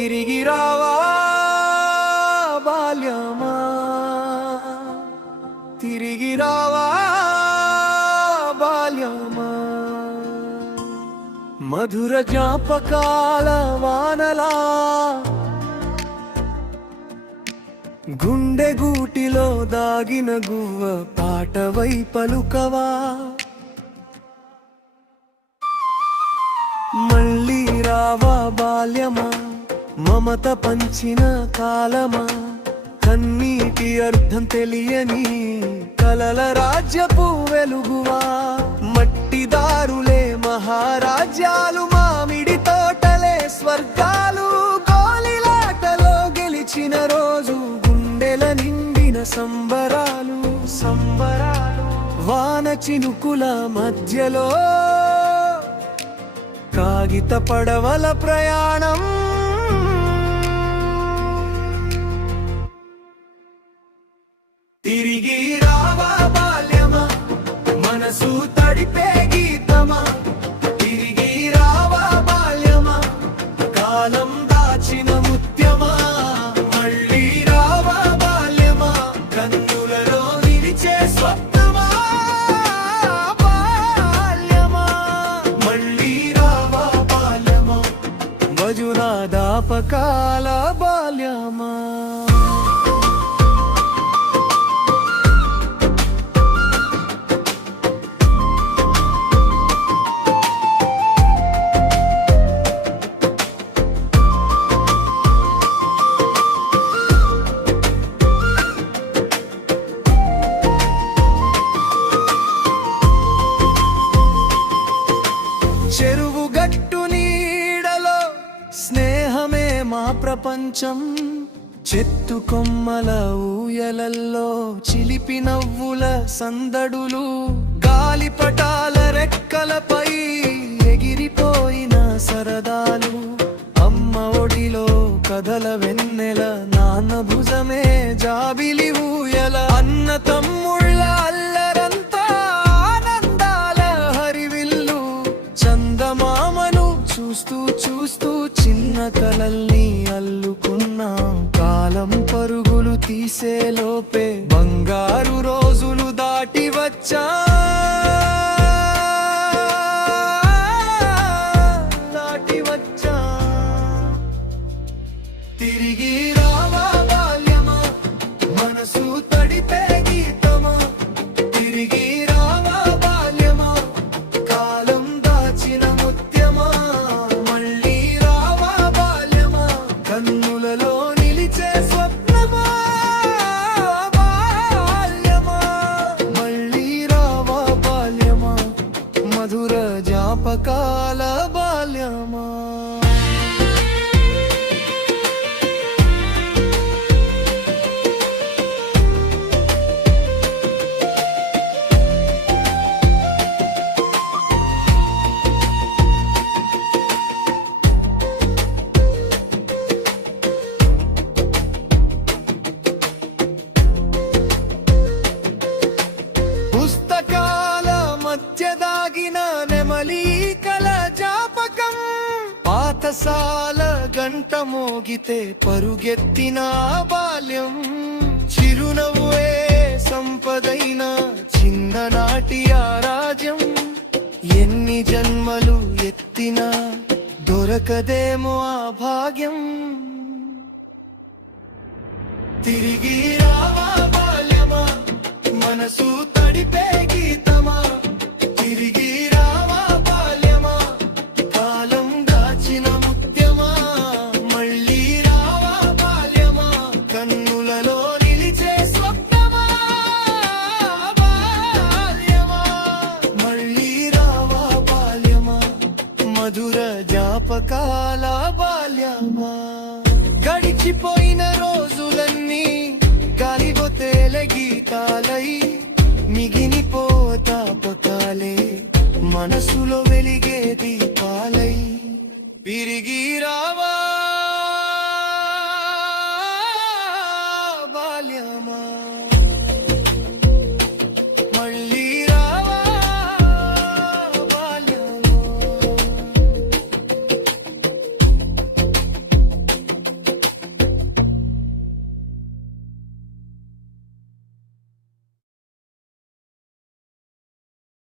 తిరిగి రావా బాల్యమా, తిరిగి రావా బాల్యమా. మధుర జ్ఞాపకాల వానలా గుండె గూటిలో దాగిన గువ్వ పాటవై పలుకవా. మళ్ళీ రావా బాల్యమా, మమత పంచిన కాలమా, కన్నీటి అర్థం తెలియని కలల రాజ్యపు వెలుగువా. మట్టి దారులే మహారాజ్యాలు, మామిడి తోటలే స్వర్గాలు, గోలిలాటలో గెలిచిన రోజు, గుండెల నిండిన సంబరాలు సంబరాలు. వాన చినుకుల మధ్యలో కాగిత పడవల ప్రయాణం, తిరిగి రావా బాల్యమా, మనసు తడిపే గీతమా. తిరిగి రావా బాల్యమా, కాలం దాచిన ముత్యమా. మళ్ళీ రావా బాల్యమా, కన్నులలో నిలిచే స్వప్నమా. బాల్యమా మళ్ళీ రావా బాల్యమా, మధురాదాపకాల బాల్యమా. చెరువు గట్టు నీడలో స్నేహమే మా ప్రపంచం, చెట్టు కొమ్మల ఊయలల్లో చిలిపి నవ్వుల సందడులు, గాలిపటాల రెక్కలపై ఎగిరిపోయిన సరదాలు. అమ్మ ఒడిలో కథల వెన్నెల, నాన్న భుజమే జాబిలి ఊయల, అన్న తమ్ముళ్ళ అల్లరంతా ఆనందాల హరివిల్లు. చందమామను చూస్తూ చూస్తూ చిన్న కలల్ని అల్లుకున్నాం, కాలం పరుగులు తీసే లోపే బంగారు రోజులు దాటి వచ్చా. తిరిగి రావా బాల్యమా, మనసు తడిపే గీతమా. తిరిగి రావా బాల్యమా, కాలం దాచిన ముత్యమా. మళ్ళీ రావా బాల్యమా, కన్నులలో నిలిచే స్వప్నమా. బాల్యమా మళ్ళీ రావా బాల్యమా, మధుర జ్ఞాపకాల బాల్యమా. పుస్తకాల మధ్య దాగిన నెమలి కల జాపకం, పాఠశాల గంట మోగితే పరుగెత్తిన బాల్యం. చిరునవ్వే సంపదైన చిన్ననాటి ఆ రాజ్యం, ఎన్ని జన్మలు ఎత్తినా దొరకదేమో ఆ భాగ్యం. తిరిగి రావా బాల్యమా, మనసు తడిపే గీతమా. తిరిగి రావా బాల్యమా, కాలం దాచిన ముత్యమా. మళ్ళీ రావా బాల్యమా, కన్నులలో నిలిచే స్వప్నమా. బాల్యమా మళ్ళీ రావా బాల్యమా, మధుర జ్ఞాపకాల బాల్యమా. గడిచిపోయిన రోజులన్నీ గాలిలో తేలే గీతాలై, మిగిలిపోతాపకాలే మనసులో వెలిగే దీపాలై. తిరిగి రావా బాల్యం.